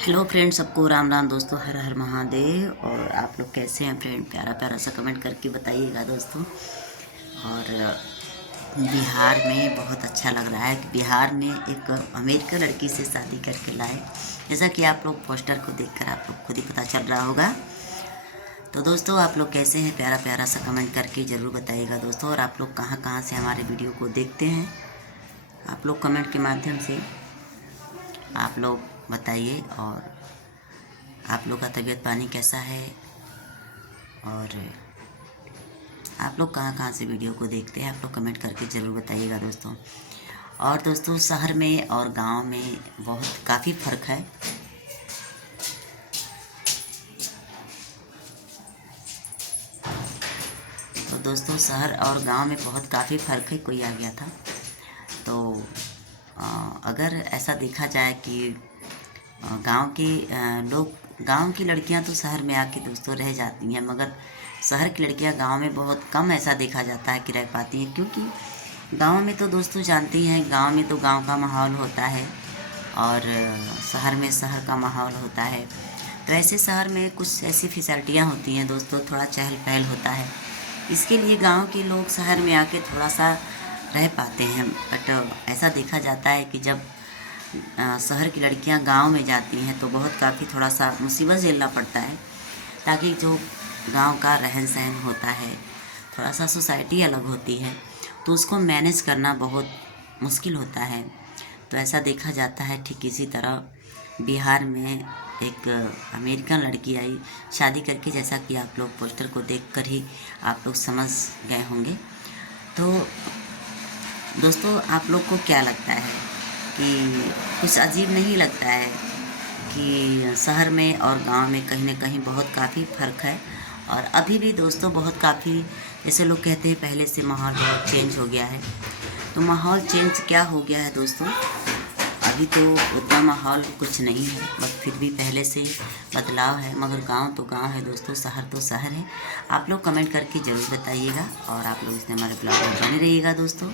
Hello friend, सबको राम राम दोस्तों। हर हर महादेव। और आप लोग कैसे हैं फ्रेंड? प्यारा प्यारा सा कमेंट करके बताइएगा दोस्तों। और बिहार में बहुत अच्छा लग रहा है कि बिहार में एक अमेरिकन लड़की से शादी करके लाए। जैसा कि आप लोग पोस्टर को देखकर आप लोग खुद ही पता चल रहा होगा। तो दोस्तों, आप लोग कैसे हैं? प्यारा प्यारा सा कमेंट करके ज़रूर बताइएगा दोस्तों। और आप लोग कहाँ कहाँ से हमारे वीडियो को देखते हैं, आप लोग कमेंट के माध्यम से आप लोग बताइए। और आप लोग का तबीयत पानी कैसा है, और आप लोग कहाँ कहाँ से वीडियो को देखते हैं, आप लोग कमेंट करके ज़रूर बताइएगा दोस्तों। और दोस्तों, शहर में और गांव में बहुत काफ़ी फ़र्क है। तो दोस्तों, शहर और गांव में बहुत काफ़ी फ़र्क है। कोई आ गया था तो अगर ऐसा देखा जाए कि गांव के लोग, गांव की लड़कियां तो शहर में आके दोस्तों रह जाती हैं, मगर शहर की लड़कियां गांव में बहुत कम ऐसा देखा जाता है कि रह पाती हैं। क्योंकि गांव में तो दोस्तों जानती हैं, गांव में तो गांव का माहौल होता है, और शहर में शहर का माहौल होता है। तो ऐसे शहर में कुछ ऐसी फैसिलिटियाँ होती हैं दोस्तों, थोड़ा चहल पहल होता है। इसके लिए गांव के लोग शहर में आके थोड़ा सा रह पाते हैं। बट ऐसा देखा जाता है कि जब शहर की लड़कियां गांव में जाती हैं तो बहुत काफ़ी थोड़ा सा मुसीबत झेलना पड़ता है, ताकि जो गांव का रहन सहन होता है, थोड़ा सा सोसाइटी अलग होती है, तो उसको मैनेज करना बहुत मुश्किल होता है। तो ऐसा देखा जाता है। ठीक इसी तरह बिहार में एक अमेरिकन लड़की आई शादी करके, जैसा कि आप लोग पोस्टर को देखकर ही आप लोग समझ गए होंगे। तो दोस्तों, आप लोग को क्या लगता है कि कुछ अजीब नहीं लगता है कि शहर में और गांव में कहीं ना कहीं बहुत काफ़ी फ़र्क है? और अभी भी दोस्तों बहुत काफ़ी, जैसे लोग कहते हैं पहले से माहौल बहुत चेंज हो गया है। तो माहौल चेंज क्या हो गया है दोस्तों? अभी तो उतना माहौल कुछ नहीं है, बट फिर भी पहले से बदलाव है। मगर गांव तो गांव है दोस्तों, शहर तो शहर है। आप लोग कमेंट करके ज़रूर बताइएगा, और आप लोग इसमें हमारे ब्लॉग में बने रहिएगा दोस्तों।